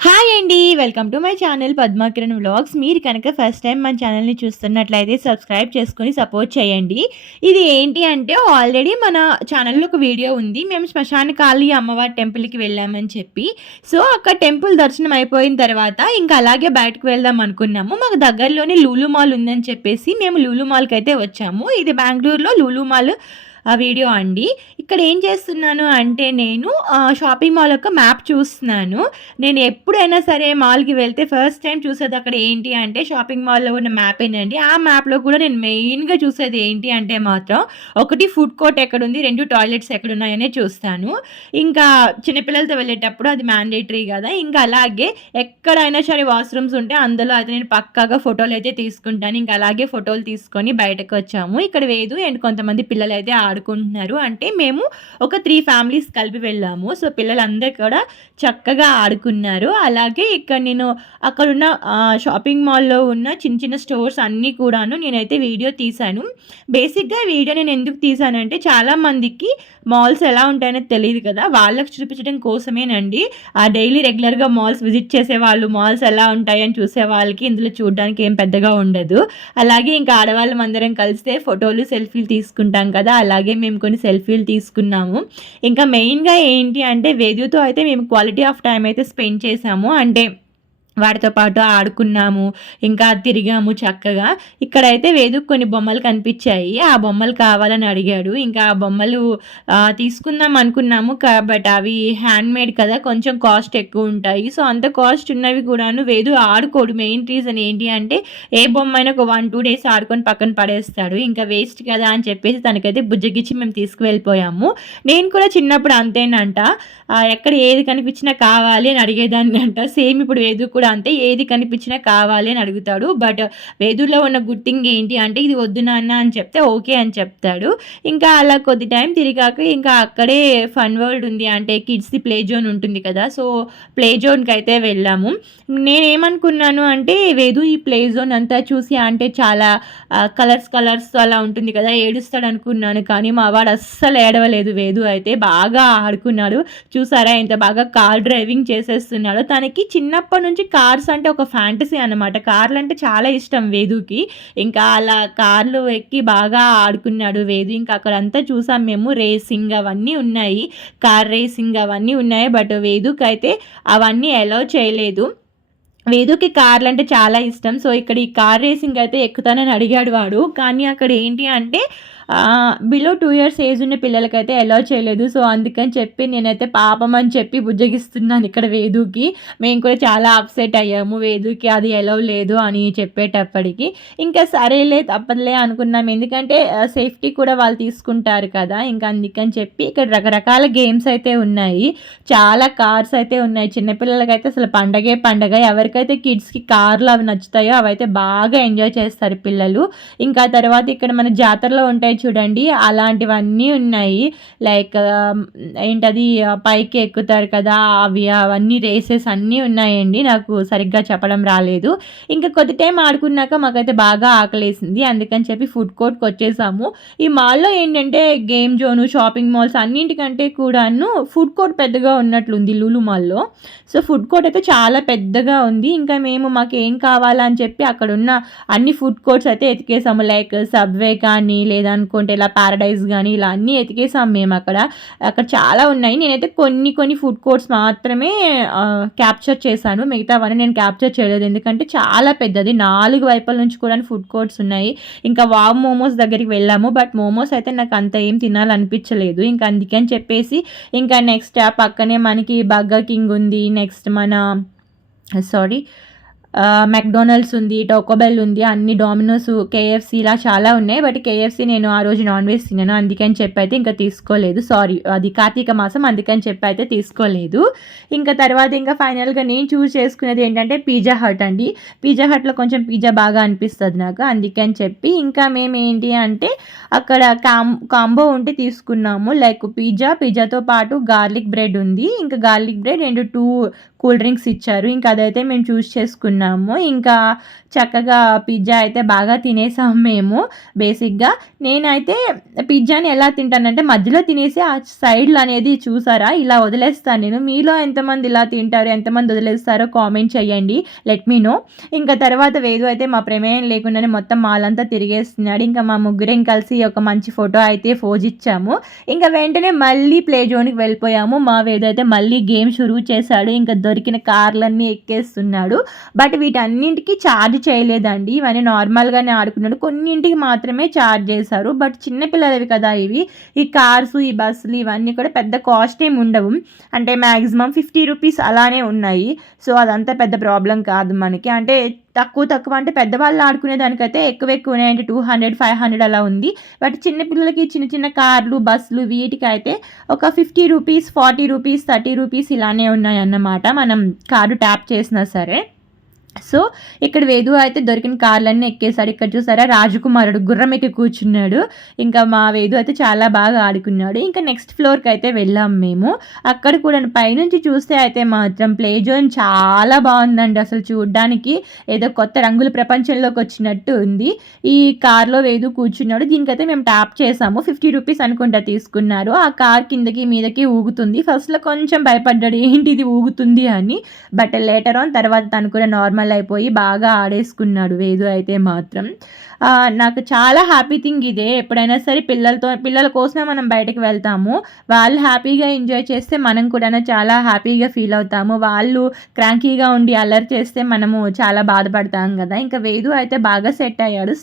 Hi అండి. Welcome to my channel Padmakiran vlogs. మీరు కనుక ఫస్ట్ టైం మన ఛానల్‌ని చూస్తున్నట్లయితే సబ్స్క్రైబ్ చేసుకొని సపోర్ట్ చేయండి. ఇది ఏంటి అంటే ఆల్రెడీ మన ఛానల్‌లో ఒక వీడియో ఉంది. మేము శ్మశాన కాళీ అమ్మవారి టెంపుల్‌కి వెళ్ళామని చెప్పి. సో, అక్కడ టెంపుల్ దర్శనం అయిపోయిన తర్వాత ఇంకా అలాగే బయటకు వెళ్దాం అనుకున్నాము. మాకు దగ్గరలోనే లూలు మాల్ ఉందని చెప్పేసి మేము లూలు మాల్‌కైతే వచ్చాము. ఇది బెంగుళూరులో లూలు మాల్ వీడియో అండి. ఇక్కడ ఏం చేస్తున్నాను అంటే నేను షాపింగ్ మాల్ యొక్క మ్యాప్ చూస్తున్నాను. నేను ఎప్పుడైనా సరే మాల్‌కి వెళ్తే ఫస్ట్ టైం చూసేది అక్కడ ఏంటి అంటే షాపింగ్ మాల్‌లో ఉన్న మ్యాపేనండి. ఆ మ్యాప్‌లో కూడా నేను మెయిన్‌గా చూసేది ఏంటి అంటే మాత్రం ఒకటి ఫుడ్ కోర్ట్ ఎక్కడుంది, 2 టాయిలెట్స్ ఎక్కడున్నాయనే చూస్తాను. ఇంకా చిన్నపిల్లలతో వెళ్ళేటప్పుడు అది మ్యాండేటరీ గదా! ఇంకా అలాగే ఎక్కడైనా సరే వాష్‌రూమ్స్ ఉంటే అందులో అయితే నేను పక్కాగా ఫోటోలైతే తీసుకుంటాను. ఇంకా అలాగే ఫోటోలు తీసుకొని బయటకొచ్చాము. ఇక్కడ వేదు అండ్ కొంతమంది పిల్లలైతే ఆడుకుంటున్నారు. అంటే మేము ఒక 3 ఫ్యామిలీస్ కలిపి వెళ్ళాము. సో, పిల్లలందరూ కూడా చక్కగా ఆడుకున్నారు. అలాగే ఇక్కడ నేను అక్కడున్న షాపింగ్ మాల్‌లో ఉన్న చిన్న చిన్న స్టోర్స్ అన్నీ కూడాను నేనైతే వీడియో తీశాను. బేసిక్‌గా వీడియో నేను ఎందుకు తీశానంటే చాలామందికి మాల్స్ ఎలా ఉంటాయనేది తెలీదు కదా! వాళ్ళకి చూపించడం కోసమేనండి. డైలీ రెగ్యులర్‌గా మాల్స్ విజిట్ చేసేవాళ్ళు మాల్స్ ఎలా ఉంటాయని చూసే వాళ్ళకి ఇందులో చూడడానికి ఏం పెద్దగా ఉండదు. అలాగే ఇంకా ఆడవాళ్ళం అందరం కలిస్తే ఫోటోలు, సెల్ఫీలు తీసుకుంటాం కదా! అలాగే మేము కొన్ని సెల్ఫీలు తీసుకున్నాము. ఇంకా మెయిన్‌గా ఏంటి అంటే వేదుతో అయితే మేము క్వాలిటీ ఆఫ్ టైమ్ అయితే స్పెండ్ చేశాము. అంటే వాడితో పాటు ఆడుకున్నాము. ఇంకా తిరిగాము చక్కగా. ఇక్కడైతే వేదుకి కొన్ని బొమ్మలు కనిపిచ్చాయి. ఆ బొమ్మలు కావాలని అడిగాడు. ఇంకా ఆ బొమ్మలు తీసుకుందాం అనుకున్నాము. బట్ అవి హ్యాండ్‌మేడ్ కదా! కొంచెం కాస్ట్ ఎక్కువుంటాయి. సో, అంత కాస్ట్ ఉన్నవి కూడాను వేదు ఆడుకోడు. మెయిన్ రీజన్ ఏంటి అంటే ఏ బొమ్మైనా ఒక 1, 2 డేస్ ఆడుకొని పక్కన పడేస్తాడు. ఇంకా వేస్ట్ కదా అని చెప్పేసి తనకైతే బుజ్జగిచ్చి మేము తీసుకువెళ్ళిపోయాము. నేను కూడా చిన్నప్పుడు అంతేనంట. ఎక్కడ ఏది కనిపించినా కావాలి అని అడిగేదాన్నంట. సేమ్ ఇప్పుడు వేదు కూడా అంతే. ఏది కనిపించినా కావాలి అని అడుగుతాడు. బట్ వేదులో ఉన్న గుడ్ థింగ్ ఏంటి అంటే ఇది వద్దు నాన్న అని చెప్తే ఓకే అని చెప్తాడు. ఇంకా అలా కొద్ది టైం తిరిగాక ఇంకా అక్కడే ఫన్ వరల్డ్ ఉంది. అంటే కిడ్స్‌ది ప్లే జోన్ ఉంటుంది కదా! సో, ప్లే జోన్‌కైతే వెళ్ళాము. నేనేమనుకున్నాను అంటే వేదు ఈ ప్లే జోన్ అంతా చూసి అంటే చాలా కలర్స్ అలా ఉంటుంది కదా! ఏడుస్తాడనుకున్నాను. కానీ మా వాడు అస్సలు ఏడవలేదు. వేదు అయితే బాగా ఆడుకున్నాడు. చూసారా ఎంత బాగా కార్ డ్రైవింగ్ చేసేస్తున్నాడో. తనకి చిన్నప్పటి నుంచి కార్స్ అంటే ఒక ఫ్యాంటసీ అనమాట. కార్లంటే చాలా ఇష్టం వేదుకి. ఇంకా అలా కార్లు ఎక్కి బాగా ఆడుకున్నాడు వేదు. ఇంకా అక్కడంతా చూసాం మేము. రేసింగ్ అవన్నీ ఉన్నాయి. కార్ రేసింగ్ అవన్నీ ఉన్నాయి. బట్ వేదుకైతే అవన్నీ అలౌ చేయలేదు. వేదుకి కార్లంటే చాలా ఇష్టం. సో, ఇక్కడ ఈ కార్ రేసింగ్ అయితే ఎక్కుతానని అడిగాడు వాడు. కానీ అక్కడ ఏంటి అంటే బిలో 2 ఇయర్స్ ఏజ్ ఉన్న పిల్లలకైతే అలౌ చేయలేదు. సో, అందుకని చెప్పి నేనైతే పాపం అని చెప్పి బుజ్జగిస్తున్నాను ఇక్కడ వేదుకి. మేము కూడా చాలా అప్సెట్ అయ్యాము. వేదుకి అది అలౌ లేదు అని చెప్పేటప్పటికి. ఇంకా సరేలే తప్పదులే అనుకున్నాం. ఎందుకంటే సేఫ్టీ కూడా వాళ్ళు తీసుకుంటారు కదా! ఇంకా అందుకని చెప్పి ఇక్కడ రకరకాల గేమ్స్ అయితే ఉన్నాయి. చాలా కార్స్ అయితే ఉన్నాయి. చిన్న పిల్లలకైతే అసలు పండగే పండగ. ఎవరికైతే కిడ్స్‌కి కార్లు అవి నచ్చుతాయో అవైతే బాగా ఎంజాయ్ చేస్తారు పిల్లలు. ఇంకా తర్వాత ఇక్కడ మన జాతరలో ఉంటాయి చూడండి అలాంటివన్నీ ఉన్నాయి. లైక్ ఏంటది పైకి ఎక్కుతారు కదా! అవన్నీ రేసెస్ అన్నీ ఉన్నాయండి. నాకు సరిగ్గా చెప్పడం రాలేదు. ఇంకా కొద్ది టైం ఆడుకున్నాక మాకైతే బాగా ఆకలేసింది. అందుకని చెప్పి ఫుడ్ కోర్ట్‌కి వచ్చేసాము. ఈ మాల్‌లో ఏంటంటే గేమ్ జోను, షాపింగ్ మాల్స్ అన్నింటికంటే కూడాను ఫుడ్ కోర్ట్ పెద్దగా ఉన్నట్లుంది లులు మాల్‌లో. సో, ఫుడ్ కోర్ట్ అయితే చాలా పెద్దగా ఉంది. ఇంకా మేము మాకేం కావాలా అని చెప్పి అక్కడున్న అన్ని ఫుడ్ కోర్ట్స్ అయితే ఎతికేసాము. లైక్ సబ్వే కానీ లేదనుకుంటే ఇలా పారడైజ్ గానీ ఇలా అన్నీ ఎతికేసాం మేమక్కడ. అక్కడ చాలా ఉన్నాయి. నేనైతే కొన్ని ఫుడ్ కోర్ట్స్ మాత్రమే క్యాప్చర్ చేశాను. మిగతావన్నీ నేను క్యాప్చర్ చేయలేదు. ఎందుకంటే చాలా పెద్దది. 4 వైపుల నుంచి కూడా ఫుడ్ కోర్ట్స్ ఉన్నాయి. ఇంకా వావ్ మోమోస్ దగ్గరికి వెళ్ళాము. బట్ మోమోస్ అయితే నాకు అంత ఏం తినాలనిపించలేదు. ఇంకా అందుకని చెప్పేసి ఇంకా నెక్స్ట్ పక్కనే మనకి బర్గర్ కింగ్ ఉంది. నెక్స్ట్ మన మెక్‌డొనాల్డ్స్ ఉంది, టోకో బెల్ ఉంది, అన్ని డోమినోస్, కేఎఫ్‌సీ ఇలా చాలా ఉన్నాయి. బట్ కేఎఫ్‌సీ నేను ఆ రోజు నాన్ వెజ్ తినను. అందుకని చెప్పి అయితే ఇంకా తీసుకోలేదు. సారీ అది కార్తీక మాసం అందుకని చెప్పి అయితే తీసుకోలేదు. ఇంకా తర్వాత ఇంకా ఫైనల్‌గా నేను చూజ్ చేసుకునేది ఏంటంటే పిజ్జా హట్ అండి. పిజ్జా హట్‌లో కొంచెం పిజ్జా బాగా అనిపిస్తది నాకు. అందుకని చెప్పి ఇంకా మేమేంటి అంటే అక్కడ కాంబో ఉంటే తీసుకున్నాము. లైక్ పిజ్జాతో పాటు గార్లిక్ బ్రెడ్ ఉంది. ఇంకా garlic bread and 2 cool drinks ఇచ్చారు. ఇంకా అదైతే మేము చూస్ చేసుకున్నాము. ఇంకా చక్కగా పిజ్జా అయితే బాగా తినేసాం మేము. బేసిక్‌గా నేనైతే పిజ్జాని ఎలా తింటానంటే మధ్యలో తినేసి ఆ సైడ్‌లు అనేది చూసారా ఇలా వదిలేస్తాను నేను. మీలో ఎంతమంది ఇలా తింటారు? ఎంతమంది వదిలేస్తారో కామెంట్ చేయండి. Let me know. ఇంకా తర్వాత వేదు అయితే మా ప్రమేయం లేకుండానే మొత్తం మాలంతా తిరిగేస్తున్నాడు. ఇంకా మా ముగ్గురం కలిసి ఒక మంచి ఫోటో అయితే ఫోజిచ్చాము. ఇంకా వెంటనే మళ్ళీ ప్లే జోన్‌కి వెళ్ళిపోయాము. మా వేదు అయితే మళ్ళీ గేమ్ షురూ చేశాడు. ఇంకా దొరికిన కార్లన్నీ ఎక్కేస్తున్నాడు. బట్ వీటన్నింటికి ఛార్జ్ చేయలేదండి. ఇవన్నీ నార్మల్‌గానే ఆడుకున్నాడు. కొన్నింటికి మాత్రమే ఛార్జ్ చేశారు. బట్ చిన్న పిల్లలవి కదా ఇవి. ఈ కార్స్, ఈ బస్సులు ఇవన్నీ కూడా పెద్ద కాస్ట్ ఏమి ఉండవు. అంటే మాక్సిమం ₹50 అలానే ఉన్నాయి. సో అదంతా పెద్ద ప్రాబ్లం కాదు మనకి. అంటే తక్కువ అంటే పెద్దవాళ్ళు ఆడుకునే దానికైతే ఎక్కువనే అంటే 200, 500 అలా ఉంది. బట్ చిన్న పిల్లలకి చిన్న చిన్న కార్లు, బస్సులు వీటికైతే ఒక ₹50, ₹40, ₹30 ఇలానే ఉన్నాయన్నమాట. మనం కార్డు ట్యాప్ చేసినా సరే. సో ఇక్కడ వేదు అయితే దొరికిన కార్లన్నీ ఎక్కేసాడు. ఇక్కడ చూసారా రాజకుమారుడు గుర్రం ఎక్కి కూర్చున్నాడు. ఇంకా మా వేదు అయితే చాలా బాగా ఆడుకున్నాడు. ఇంకా నెక్స్ట్ ఫ్లోర్‌కి అయితే వెళ్ళాం మేము. అక్కడ కూడా పైనుంచి చూస్తే అయితే మాత్రం ప్లే జోన్ చాలా బాగుందండి. అసలు చూడ్డానికి ఏదో కొత్త రంగుల ప్రపంచంలోకి వచ్చినట్టు ఉంది. ఈ కార్‌లో వేదు కూర్చున్నాడు. దీనికైతే మేము ట్యాప్ చేసాము. ₹50 అనుకుంటా తీసుకున్నారు. ఆ కార్ కిందకి మీదకి ఊగుతుంది. ఫస్ట్‌లో కొంచెం భయపడ్డాడు ఏంటిది ఊగుతుంది అని. బట్ లేటర్ ఆన్ తర్వాత తను కూడా నార్మల్ అయిపోయి బాగా ఆడేసుకున్నాడు వేదు అయితే మాత్రం. నాకు చాలా హ్యాపీ థింగ్ ఇదే. ఎప్పుడైనా సరే పిల్లల కోసమే మనం బయటకు వెళ్తాము. వాళ్ళు హ్యాపీగా ఎంజాయ్ చేస్తే మనం కూడా చాలా హ్యాపీగా ఫీల్ అవుతాము. వాళ్ళు క్రాంకీగా ఉండి అల్లరి చేస్తే మనము చాలా బాధపడతాం కదా. ఇంకా వేదు అయితే బాగా సెట్ అయ్యాడు.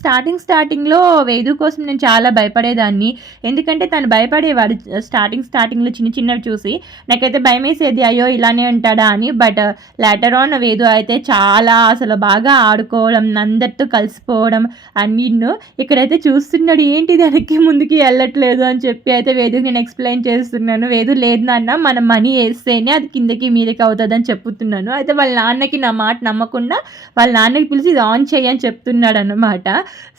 స్టార్టింగ్‌లో వేదు కోసం నేను చాలా భయపడేదాన్ని. ఎందుకంటే తను భయపడేవాడు స్టార్టింగ్‌లో చిన్నవి చూసి. నాకైతే భయమేసేది అయ్యో ఇలానే ఉంటాడా అని. బట్ లేటర్ ఆన్ వేదు అయితే చాలా అసలు బాగా ఆడుకోవడం, అందరితో కలిసిపోవడం అన్నీను. ఇక్కడైతే చూస్తున్నాడు ఏంటి దానికి ముందుకి వెళ్ళట్లేదు అని చెప్పి అయితే వేదుకి నేను ఎక్స్ప్లెయిన్ చేస్తున్నాను. వేదు లేదు నాన్న మనం మనీ వేస్తేనే అది కిందకి మీదకి అవుతుందని చెప్తున్నాను. అయితే వాళ్ళ నాన్నకి నా మాట నమ్మకుండా వాళ్ళ నాన్నకి పిలిచి ఇది ఆన్ చేయి అని చెప్తున్నాడు అన్నమాట.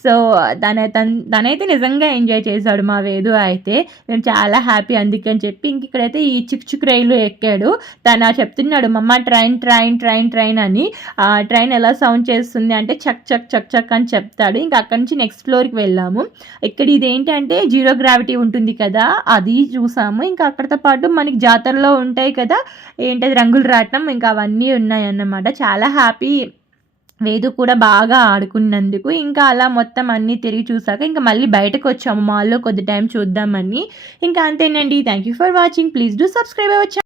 సో తనైతే నిజంగా ఎంజాయ్ చేశాడు మా వేదు అయితే. నేను చాలా హ్యాపీ అందుకని చెప్పి ఇంక ఇక్కడైతే ఈ చిక్ రైలు ఎక్కాడు. తను చెప్తున్నాడు మమ్మ ట్రైన్ అని. ట్రైన్ ఎలా సౌండ్ చేస్తుంది అంటే చక్ చక్ చక్ చక్ అని చెప్తాడు. ఇంకా అక్కడి నుంచి నెక్స్ట్ ఫ్లోర్కి వెళ్ళాము. ఇక్కడ ఇదేంటంటే జీరో గ్రావిటీ ఉంటుంది కదా అది చూసాము. ఇంకా అక్కడితో పాటు మనకి జాతరలో ఉంటాయి కదా ఏంటది రంగులు రాటం ఇంకా అవన్నీ ఉన్నాయన్నమాట. చాలా హ్యాపీ వేదు కూడా బాగా ఆడుకున్నందుకు. ఇంకా అలా మొత్తం అన్నీ తిరిగి చూసాక ఇంకా మళ్ళీ బయటకు వచ్చాము మాల్లో కొద్ది టైం చూద్దామని. ఇంకా అంతేనండి. Thank you for watching. Please do subscribe our channel.